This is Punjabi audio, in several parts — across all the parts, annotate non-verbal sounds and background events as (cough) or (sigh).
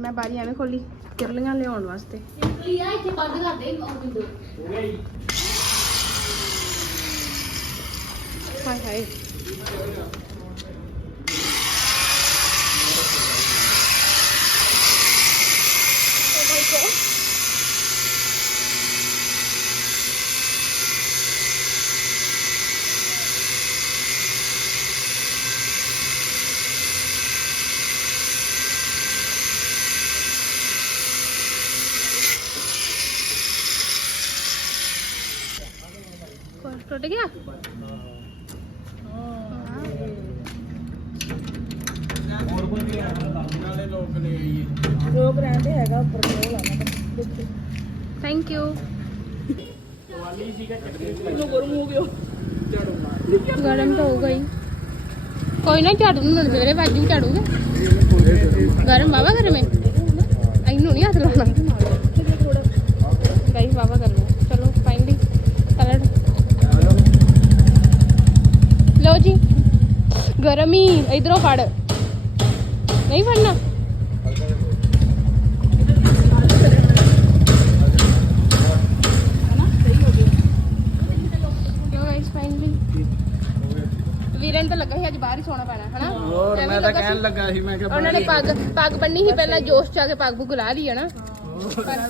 ਮੈਂ ਬਾਰੀ ਐਵੇਂ ਖੋਲੀ, ਕਿਰਲੀਆਂ ਲਿਆਉਣ ਵਾਸਤੇ। ਲਿਆ ਇੱਥੇ ਬੰਦ ਕਰ ਦੇ ਵਿੰਡੋ ਹਾਏ ਹਾਏ। ਟੁੱਟ ਗਿਆ? ਰੋਕ ਰਹਿੰਦੇ ਹੈਗਾ ਉੱਪਰ ਕੋਲ ਆਣਾ ਥੈਂਕ ਯੂ ਨੂੰ ਗਰਮ ਹੋ ਗਿਆ ਗਰਮ ਤਾਂ ਹੀ ਕੋਈ ਨਾ ਝਾੜੂ ਨੂੰ ਸਵੇਰੇ ਵਾਜੂ ਝਾੜੂਗੇ। ਗਰਮ ਬਾਬਾ ਗਰਮ ਹੈ। ਇਹਨੂੰ ਨਹੀਂ ਹੱਥ ਲਾਉਣਾ। ਗਾਈ ਬਾਬਾ ਕਰ ਲਓ ਚਲੋ ਫਾਈਨਲੀ ਕਲਰ ਲਓ ਜੀ। ਗਰਮ ਹੀ ਇਧਰੋਂ ਫੜ। ਨਹੀਂ ਫੜਨਾ? ਵੀਰਨ ਤਾਂ ਲੱਗਾ ਸੀ ਅੱਜ ਬਾਹਰ ਹੀ ਸੋਣਾ ਪੈਣਾ ਹਨਾ? ਹੋਰ ਮੈਂ ਤਾਂ। ਕਹਿਣ ਲੱਗਾ ਸੀ ਮੈਂ ਕਿਹਾ ਉਹਨਾਂ ਨੇ ਪੱਗ ਪੱਗ ਬੰਨੀ ਸੀ ਪਹਿਲਾਂ ਜੋਸ਼ ਚ ਆ ਕੇ ਪੱਗ ਪੁੱਗ ਲਾ ਲਈ ਹੈ। ਨਾ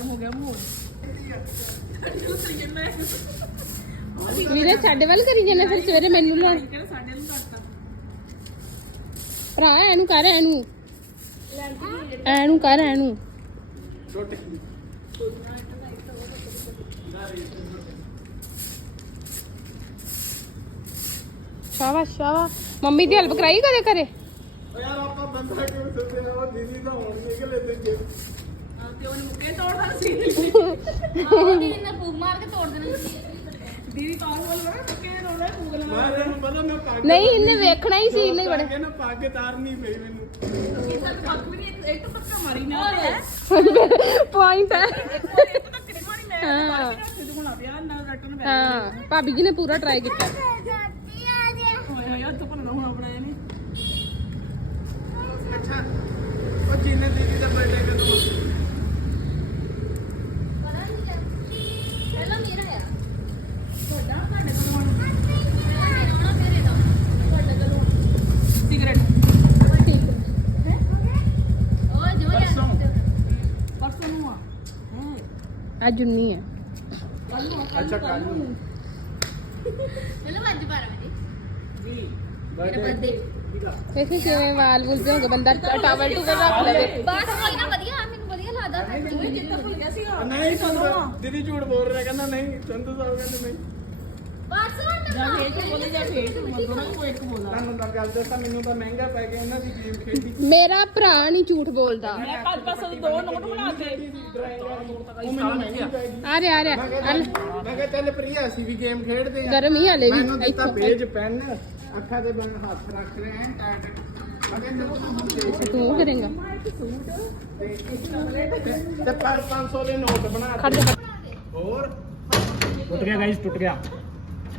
ਹੋ ਗਿਆ ਮੂੰਹ। ਵੀਰੇ ਸਾਡੇ ਵੱਲ ਕਰੀ ਜਾਂਦੇ ਫਿਰ ਸਵੇਰੇ ਮੈਨੂੰ ਸਾਡੇ ਨੂੰ ਘੱਟਦਾ ਭਰਾ ਇਹਨੂੰ ਕਰ ਇਹਨੂੰ। ਇਹਨੂੰ ਕਰ ਇਹਨੂੰ। ਸ਼ਾਬਾਸ਼ ਸ਼ਾਬਾਸ਼। ਮੰਮੀ ਦੀ ਹੈਲਪ ਕਰਾਈ ਕਦੇ ਕਰੇ ਓ ਯਾਰ ਆਪਾਂ ਬੰਦਾ ਕਿਉਂ ਸੁਣਦੇ ਆ? ਉਹ ਦੀਦੀ ਤਾਂ ਹੁਣ ਨਿਕਲੇ ਤੇ ਜੇ ਆ ਤੇ ਉਹਨੇ ਮੁੱਕੇ ਤੋੜਦਾ ਸੀ (laughs) ਉਹ ਦੀਦੀ ਨੇ ਫੂਕ ਮਾਰ ਕੇ ਤੋੜ ਦੇਣਾ ਸੀ। ਦੀਦੀ ਕੌਣ ਬੋਲ ਰਿਹਾ ਮੁੱਕੇ ਤੋੜਦਾ ਫੂਕ ਲੈਣਾ ਮੈਂ ਤੈਨੂੰ ਪਤਾ ਮੈਂ ਪੱਗ ਨਹੀਂ ਇਹਨੇ ਵੇਖਣਾ ਹੀ ਸੀ ਇਹਨੇ ਬੜਾ ਪੱਗ ਨਾ ਪੱਗ ਤਾਰਨੀ ਪਈ ਮੈਨੂੰ। ਕਿਸੇ ਨੂੰ ਪੱਕ ਵੀ ਨਹੀਂ ਇੱਕ ਧੱਕਾ ਮਾਰੀ ਨਾ ਤੇ ਪੁਆਇੰਟ ਹੈ। ਇੱਕ ਧੱਕੇ ਨਹੀਂ ਮਾਰੀ ਮੈਂ ਹਾਂ। ਤੇ ਹਾਂ। ਭਾਬੀ ਜੀ ਨੇ ਪੂਰਾ ਟਰਾਈ ਕੀਤਾ। ਹੋਏ ਹੋਏ ਹੱਥ ਭੰਨਣਾ ਹੋਣਾ ਬਣਾਇਆ ਨਹੀਂ ਅੱਛਾ ਉਹ ਜੀਨੇ ਦੀਦੀ ਦਾ ਬਰਥਡੇ ਕਦੋਂ ਪਹਿਲਾਂ ਮੇਰਾ ਆ ਤੁਹਾਡਾ ਤੁਹਾਡੇ ਕੋਲ ਹੁਣ ਆਉਣਾ ਫਿਰ ਇਹਦਾ ਤੁਹਾਡੇ ਕੋਲ ਹੁਣ ਸਿਗਰਟ ਉਹ ਜੋ ਯਾਰ ਪਰਸੋਂ ਨੂੰ ਆ ਹੂੰ ਅੱਜ ਉਨੀ ਹੈ। ਅੱਛਾ ਕੱਲ ਨੂੰ। ਚਲੋ ਅੱਜ 12 ਵਜੇ। ਜੀ ਬਰਥਡੇ ਦੇਖੀ ਕਿਵੇਂ ਵਾਲ ਵੁਲ ਜੇ ਹੋ ਗਏ ਬੰਦਾ ਟਾਵਲ ਟੂ ਰੱਖ ਲਵੇ। ਬਸ ਹੋਈ ਨਾ ਵਧੀਆ ਮੈਨੂੰ ਵਧੀਆ ਲੱਗਦਾ। ਫਿਰ ਜਿੱਦਾਂ ਹੋ ਗਿਆ ਸੀਗਾ ਨਹੀਂ ਦੀਦੀ ਝੂਠ ਬੋਲ ਰਿਹਾ ਕਹਿੰਦਾ ਨਹੀਂ ਸੰਧੂ ਸਾਹਿਬ ਕਹਿੰਦੇ ਨਹੀਂ। ਇੱਕ ਬੋਲੇ ਜਾਂ ਫੇਰ ਦੋਨਾਂ ਨੂੰ ਇੱਕ ਬੋਲਣਾ ਤੁਹਾਨੂੰ ਮੈਂ ਗੱਲ ਦੱਸਾਂ ਮੈਨੂੰ ਤਾਂ ਮਹਿੰਗਾ ਪੈ ਗਿਆ ਇਹਨਾਂ ਦੀ ਗੇਮ ਖੇਡੀ। ਮੇਰਾ ਭਰਾ ਨਹੀਂ ਝੂਠ ਬੋਲਦਾ। ਮੈਂ ਪੰਜ ਪੰਜ ਸੌ ਦੇ ਦੋ ਨੋਟ ਬਣਾ ਦੇ ਉਹ ਮੈਨੂੰ ਮਹਿੰਗਾ ਪੈ ਗਈ ਆ ਰਿਹਾ ਆ ਰਿਹਾ। ਮੈਂ ਕਿਹਾ ਚੱਲ- ਮੈਂ ਕਿਹਾ ਚੱਲ ਪ੍ਰਿਆ ਅਸੀਂ ਵੀ ਗੇਮ ਖੇਡਦੇ ਆ ਗਰਮ ਹੀ ਹਲੇ ਵੀ ਮੈਨੂੰ ਦਿੱਤਾ ਇੱਥੋਂ। ਪੇਜ ਪੈਨ ਅੱਖਾਂ ਦੇ ਬੰਨ ਹੱਥ ਰੱਖ ਰਹੇ ਐ ਟਾਈਟ ਅਗੇ ਜਦੋਂ ਤੂੰ ਦੇਖ ਤੂੰ ਕਰੇਗਾ। ਤੇ ਪਰ 500 ਦੇ ਨੋਟ ਬਣਾ ਦੇ। ਹੋਰ? ਟੁੱਟ ਗਿਆ ਗਾਇਸ ਟੁੱਟ ਗਿਆ।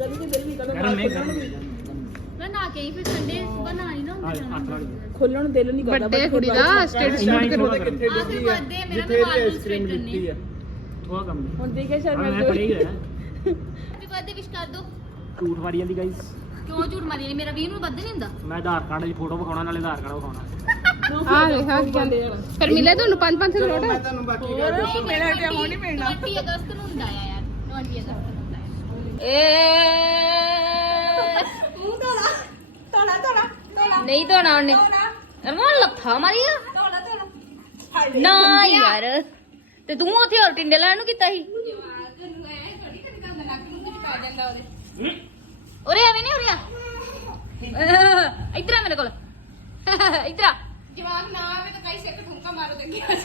ਗਲੀ ਦੀ ਗਲੀ ਕਦਮ ਮੈਂ ਨਾ ਕਹੀ ਫਿਰ ਸੰਡੇ ਬਣਾਣੀ ਨਾ ਹੁੰਦਾ ਜਾਣਾ। ਖੋਲਣ ਨੂੰ ਦਿਲ ਨਹੀਂ ਕਰਦਾ ਵੱਡੇ ਕੁੜੀ ਦਾ ਸਟੇਟਸ ਸ਼ੂਟ ਕਰੋ। ਕਿੱਥੇ ਆਖਰੀ ਬਰਥਡੇ ਮੇਰਾ ਮੈਂ ਵਾਲ ਨੂੰ ਸਟ੍ਰੇਟ ਕਰਨੀ ਹੈ। ਥੋੜਾ ਕੰਮ ਹੁਣ ਦੇਖੇ ਸ਼ਰਮਾ ਮੈਂ ਪੜੀ ਹੈ। ਹੈਪੀ ਬਰਥਡੇ ਵਿਸ਼ ਕਰ ਦੋ। ਝੂਠ ਮਾਰੀ ਜਾਂਦੀ ਗਾਈਸ ਕਿਉਂ ਝੂਠ ਮਾਰੀ ਜਾਂਦੀ? ਮੇਰਾ 20 ਨੂੰ ਵੱਧ ਨਹੀਂ ਹੁੰਦਾ? ਮੈਂ ਆਧਾਰ ਕਾਰਡ ਦੀ ਫੋਟੋ ਵਿਖਾਉਣਾ ਨਾਲੇ ਆਧਾਰ ਕਾਰਡ ਵਿਖਾਉਣਾ। ਆ ਲੈ ਹਾਂ ਕੀ ਕਹਿੰਦੇ ਫਿਰ ਮਿਲੇ ਤੁਹਾਨੂੰ 5 5 ਸੌ ਨੋਟ ਮੈਂ ਤੁਹਾਨੂੰ ਬਾਕੀ ਗੱਲ ਮੇਰਾ ਟਾਈਮ ਹੋਣੀ ਪੈਣਾ 20 ਅਗਸਤ ਨੂੰ ਹੁੰਦਾ ਹੈ। ਏ। ਨਹੀਂ ਧੋਣਾ ਉਹਨੇ। ਅਰਮਾਨ ਲੱਥਾ ਮਾਰੀਆ। ਧੋਲਾ ਨਾ ਯਾਰ। ਤੇ ਤੂੰ ਉੱਥੇ ਹੋਰ ਟਿੰਡੇ ਲੈਣ ਨੂੰ ਕੀਤਾ ਸੀ? ਉਰੇ ਆ ਵੀ ਨਹੀਂ ਉਰੇ ਆ ਇਧਰ ਆ ਮੇਰੇ ਕੋਲ। ਇਧਰ ਆ। ਜਵਾਬ ਨਾ ਆਵੇ ਤਾਂ ਕਈ ਸਿੱਕ ਠੁੰਕਾ ਮਾਰੋ ਤੇ ਗਿਆ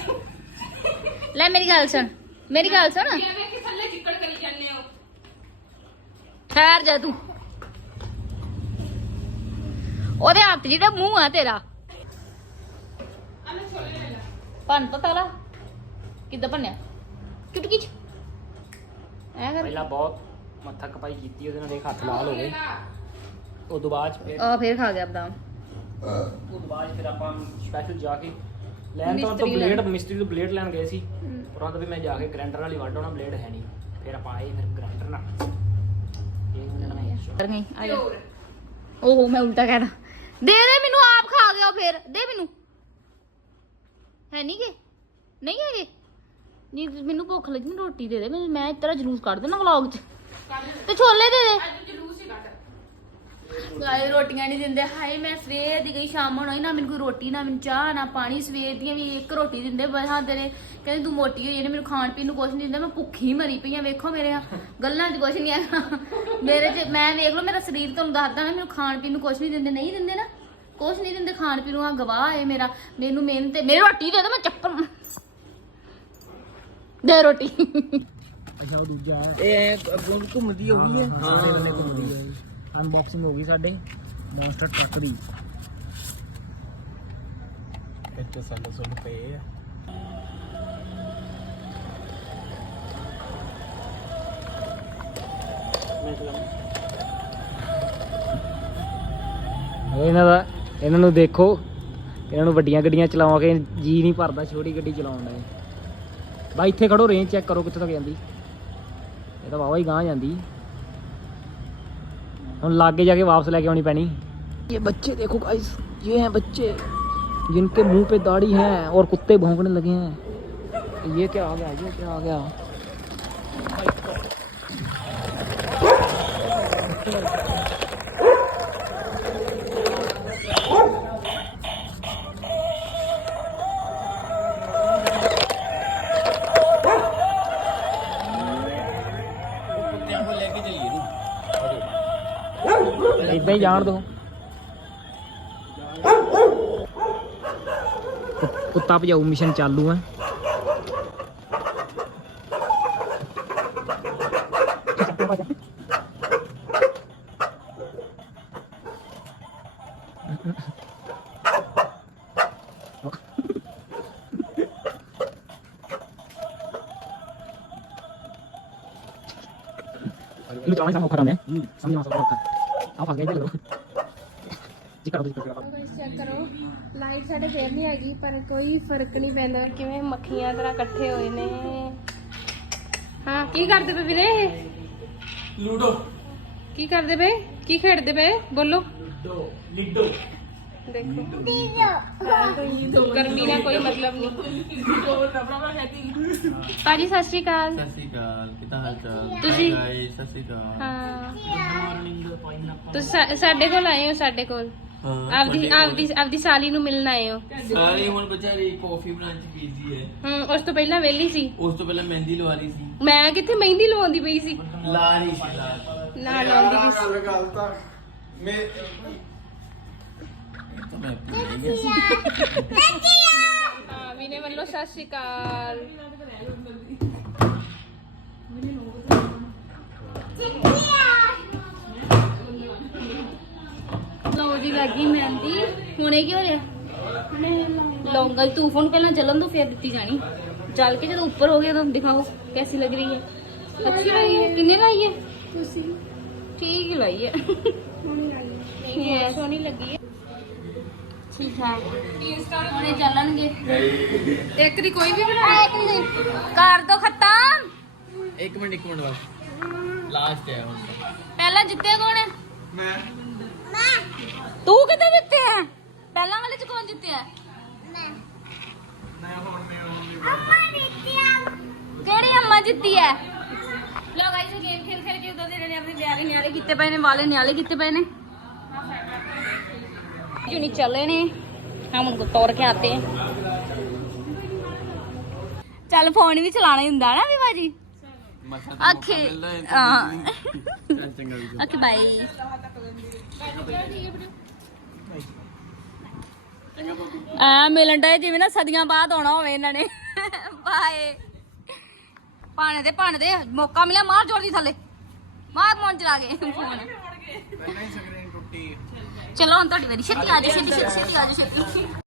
ਲੈ ਮੇਰੀ ਗੱਲ ਸੁਣ। ਮੇਰੀ ਗੱਲ ਸੁਣ ਜਿਵੇਂ ਕਿ ਥੱਲੇ ਚਿੱਕੜ ਕਰੀ ਜਾਂਦੇ ਹੋ ਠਹਿਰ ਜਾ ਤੂੰ। ਉਹਦੇ ਹੱਥ ਜਿਹੜਾ ਮੂੰਹ ਆ ਤੇਰਾ। ਲੈ ਲੈ ਭੰਨ ਤਾਂ ਤਾਲਾ ਕਿੱਦਾਂ ਭੰਨਿਆ? ਚੁਟਕੀ ਚ। ਐ ਕਰ। ਪਹਿਲਾਂ ਬਹੁਤ ਮੱਥਾ ਕਪਾਈ ਕੀਤੀ ਉਹਦੇ ਨਾਲ ਦੇਖ ਹੱਥ ਲਾਲ ਹੋ ਗਏ ਉਸ ਤੋਂ ਬਾਅਦ 'ਚ ਫਿਰ ਆ ਫੇਰ ਖਾ ਗਿਆ ਬਦਾਮ ਉਸ ਤੋਂ ਬਾਅਦ 'ਚ ਫਿਰ ਆਪਾਂ ਸਪੈਸ਼ਲ ਜਾ ਕੇ ਲੈਣ ਤੋਂ ਤੋਂ ਮਿਸਤਰੀ ਬਲੇਡ। ਮਿਸਤਰੀ ਤੋਂ ਬਲੇਡ ਲੈਣ ਗਏ ਸੀ। ਉਹਨਾਂ ਤੋਂ ਵੀ ਮੈਂ ਜਾ ਕੇ ਗ੍ਰਾਈਂਡਰ ਨਾਲ ਹੀ ਵੱਢ ਆਉਣਾ ਬਲੇਡ ਹੈ ਨਹੀਂ। ਫਿਰ ਆਪਾਂ ਆਏ ਫਿਰ ਗ੍ਰਾਈਂਡਰ ਨਾਲ। ਕਰ ਗਈ ਆ ਜਾ। ਓਹੋ, ਮੈਂ ਉਲਟਾ ਕਹਿਣਾ। ਦੇ ਦੇ ਮੈਨੂੰ ਆਪ ਖਾ ਦਿਓ ਉਹ ਫੇਰ। ਦੇ ਮੈਨੂੰ। ਹੈ ਨਹੀਂ ਕਿ ਨਹੀਂ ਹੈਗੇ? ਨਹੀਂ ਮੈਨੂੰ ਭੁੱਖ ਲੱਗੀ ਨਾ ਰੋਟੀ ਦੇ ਦੇ। ਮੈਨੂੰ ਮੈਂ ਤੇਰਾ ਜਲੂਸ ਕੱਢ ਦੇਣਾ ਵਲੌਗ 'ਚ। ਤੇ ਛੋਲੇ ਦੇ ਦੇ। ਗਾਏ ਰੋਟੀਆਂ ਨਹੀਂ ਦਿੰਦੇ। ਹਾਏ ਮੈਂ ਸਵੇਰ ਦੀ ਗਈ ਸ਼ਾਮ ਹੋਣੀ ਨਾ ਮੈਨੂੰ ਕੋਈ ਰੋਟੀ ਨਾ ਮੈਨੂੰ ਚਾਹ ਨਾ ਪਾਣੀ। ਸਵੇਰ ਦੀਆਂ ਵੀ ਇੱਕ ਰੋਟੀ ਦਿੰਦੇ ਬਸ ਤੇਰੇ। ਕਹਿੰਦੇ ਤੂੰ ਮੋਟੀ ਹੋਈ ਨੇ ਮੈਨੂੰ ਖਾਣ ਪੀਣ ਨੂੰ ਕੁਝ ਨਹੀਂ ਦਿੰਦਾ। ਮੈਂ ਭੁੱਖੀ ਮਰੀ ਪਈ ਆ ਵੇਖੋ ਮੇਰੇ ਆ। ਗੱਲਾਂ 'ਚ ਕੁਝ ਨਹੀਂ ਹੈਗਾ। ਮੇਰੇ 'ਚ ਮੈਂ ਵੇਖ ਲਓ ਮੇਰਾ ਸਰੀਰ ਤੁਹਾਨੂੰ ਦੱਸਦਾ ਨਾ ਮੈਨੂੰ ਖਾਣ ਪੀਣ ਨੂੰ ਕੁਝ ਨਹੀਂ ਦਿੰਦੇ। ਨਹੀਂ ਦਿੰਦੇ ਨਾ। ਕੁਝ ਨਹੀਂ ਦਿੰਦੇ ਖਾਣ ਪੀਣ ਨੂੰ। ਆ ਗਵਾਹ ਹੈ ਮੇਰਾ। ਮੈਨੂੰ ਮਿਹਨਤ ਤੇ ਮੇਰੀ ਰੋਟੀ ਦੇ ਦੇ ਮੈਂ ਚੱਪਲ ਦੇ ਰੋਟੀ। ਅੱਛਾ ਦੂਜਾ ਇਹ ਘੁੰਮਦੀ ਹੋ। ਗਈ ਹੈ ਹਾਂ। ਅਨਬਾਕਸਿੰਗ ਹੋ ਗਈ ਸਾਡੇ ਮੌਨਸਟਰ ਟਰੱਕ ਦੀ ਇੱਥੇ ਸੱਲ ਸੁੱਲ ਪਏ ਆ। ਇਹਨਾਂ ਦਾ ਇਹਨਾਂ ਨੂੰ ਦੇਖੋ। ਇਹਨਾਂ ਨੂੰ ਵੱਡੀਆਂ ਗੱਡੀਆਂ ਚਲਾਉਣ ਕੇ ਜੀ ਨਹੀਂ ਭਰਦਾ ਛੋਟੀ ਗੱਡੀ ਚਲਾਉਣ ਦਾ ਬਾਈ ਇੱਥੇ ਖੜੋ ਰੇਂਜ ਚੈੱਕ ਕਰੋ ਕਿੱਥੇ ਤੱਕ ਜਾਂਦੀ। ਇਹ ਤਾਂ ਵਾਵਾ ਹੀ ਗਾਂ ਜਾਂਦੀ। ਹੁਣ ਲਾਗੇ ਜਾ ਕੇ ਵਾਪਸ ਲੈ ਕੇ ਆਉਣੀ ਪੈਣੀ ये बच्चे देखो गाइस ये हैं बच्चे जिनके मुंह पे दाढ़ी है और कुत्ते भौंकने लगे हैं ये क्या आ गया ये क्या आ गया ਇਦਾਂ ਹੀ ਜਾਣ ਦੋ ਕੁੱਤਾ ਭਜਾਊ ਮਿਸ਼ਨ ਚਾਲੂ ਹੈ Lu jangan sama ukurannya. Sama sama Apa kayak gitu? Jika harus jika check ਕਰੋ। ਲਾਈਟ ਸਾਡੇ ਫੇਰ ਨਹੀਂ ਹੈਗੀ ਪਰ ਕੋਈ ਫ਼ਰਕ ਨਹੀਂ ਪੈਂਦਾ। ਕਿਵੇਂ ਮੱਖੀਆਂ ਤਰ੍ਹਾਂ ਇਕੱਠੇ ਹੋਏ ਨੇ। ਹਾਂ ਕੀ ਕਰਦੇ ਪਏ ਵੀਰੇ? ਲੂਡੋ। ਕੀ ਕਰਦੇ ਪਏ? ਕੀ ਖੇਡਦੇ ਪਏ? ਬੋਲੋ। ਲਿਡੋ ਲਿਡੋ। ਦੇਖੋ। ਗਰਮੀ ਨਾਲ ਕੋਈ ਮਤਲਬ ਨਹੀਂ। ਭਾਜੀ ਸਤਿ ਸ਼੍ਰੀ ਅਕਾਲ। ਸਤਿ ਸ਼੍ਰੀ ਅਕਾਲ ਕਿੱਦਾਂ ਹਾਲ ਚਾਲ ਤੁਸੀਂ- ਗਾਇਸ ਸਤਿ ਸ਼੍ਰੀ ਅਕਾਲ। ਹਾਂ। ਤੁਸੀਂ ਸਾ- ਸਾਡੇ ਕੋਲ ਆਏ ਹੋ ਸਾਡੇ ਕੋਲ। ਹਾਂ ਆਪਦੀ ਆਪਦੀ ਆਪਦੀ ਸਾਲੀ ਨੂੰ ਮਿਲਣ ਆਏ ਹੋ। ਸਾਰੇ ਹੁਣ ਵਿਚਾਰੀ ਕਾਫੀ ਬਣਾਉਣ ਚ ਬੀਜ਼ੀ ਹੈ। ਹੂੰ ਉਸ ਤੋਂ ਪਹਿਲਾਂ ਵਿਹਲੀ ਸੀ। ਉਸ ਤੋਂ ਪਹਿਲਾਂ ਮਹਿੰਦੀ ਲਵਾ ਰਹੀ ਸੀ। ਮੈਂ ਕਿੱਥੇ ਮਹਿੰਦੀ ਲਵਾਉਂਦੀ ਪਈ ਸੀ? ਲਾ ਰਹੀ ਸੀ ਲਾ ਰਹੀ ਨਾ ਲਾਉਂਦੀ ਪਈ ਗੱਲ ਤਾਂ ਮੈਂ ਸੀ ਹਾਂ ਵੀਨੇ ਵੱਲੋਂ ਸਤਿ ਸ਼੍ਰੀ ਅਕਾਲ। ਲਓ ਜੀ ਲੱਗੀ ਮਹਿੰਦੀ। ਹੁਣੇ ਕੀ ਹੋ ਰਿਹਾ ਲੌਂਗਾ ਤੂੰ ਫੋਨ ਪਹਿਲਾਂ ਚੱਲਣ ਤੋਂ ਫਿਰ ਦਿੱਤੀ ਜਾਣੀ। ਚੱਲ ਕੇ ਜਦੋਂ ਉੱਪਰ ਹੋ ਗਿਆ ਤਾਂ ਦਿਖਾਓ ਕੈਸੀ ਲੱਗ ਰਹੀ ਹੈ। ਅੱਛੀ ਲੱਗੀ ਹੈ। ਕਿੰਨੇ ਲਾਈ ਹੈ? ਤੁਸੀਂ। ਠੀਕ ਲਾਈ ਹੈ। ਸੋਹਣੀ ਲੱਗੀ ਹੈ। ਠੀਕ ਹੈ ਹੁਣੇ ਚੱਲਣਗੇ। ਇੱਕ ਦੀ ਕੋਈ ਵੀ ਬਣਾ ਕਰ ਦੋ ਖਤਮ। ਇੱਕ ਮਿੰਟ ਇੱਕ ਮਿੰਟ ਬਸ। ਲਾਸਟ ਹੈ ਹੁਣ ਤਾਂ। ਪਹਿਲਾਂ ਜਿੱਤਿਆ ਕੌਣ ਹੈ? ਮੈਂ। ਤੂੰ ਕਿੱਥੇ ਜਿੱਤਿਆ ਹੈ? ਪਹਿਲਾਂ ਵਾਲੇ ਚ ਕੌਣ ਜਿੱਤਿਆ? ਹੈ? ਮੈਂ ਹੁਣ ਮੈਂ ਹੁਣ ਕਿਹੜੀ ਅੰਮਾ ਜਿੱਤੀ ਹੈ? ਲੋ ਗਾਇਸ ਗੇਮ ਖੇਲ ਖੇਲ ਕੇ ਉਦੋਂ ਦੇ ਨੇ ਆਪਣੇ ਵਿਆਹ ਨਿਆਲੇ ਕੀਤੇ ਪਏ ਨੇ ਵਾਲੇ ਨਿਆਲੇ ਕੀਤੇ ਪਏ ਨੇ। यूनि चले ने हम उनको तोड़ के आते हैं चल फोन भी चलाना ਹੁੰਦਾ ਨਾ ਵੀ ਬਾਜੀ ਅੱਖੇ ਹਾਂ ਅੱਖੇ ਬਾਈ ਆ ਮਿਲਣ ਦਾ ਜਿਵੇਂ ਨਾ ਸਦੀਆਂ ਬਾਅਦ ਆਉਣਾ ਹੋਵੇ ਇਹਨਾਂ ਨੇ। ਬਾਏ। ਪਾਣੇ ਦੇ ਪਾਣੇ ਦੇ ਮੌਕਾ ਮਿਲਿਆ ਮਾਰ ਜੋਰ ਦੀ ਥੱਲੇ। ਮਾਰ ਮੋਨ ਚਲਾ ਕੇ। ਪਹਿਲਾਂ ਹੀ ਸਕਰੇ ਚਲੋ ਹੁਣ ਤੁਹਾਡੀ ਵਾਰੀ। ਛੇਤੀ ਆ ਜਾਓ ਛੇਤੀ ਛੇਤੀ ਆ ਜਾਓ ਛੇਤੀ।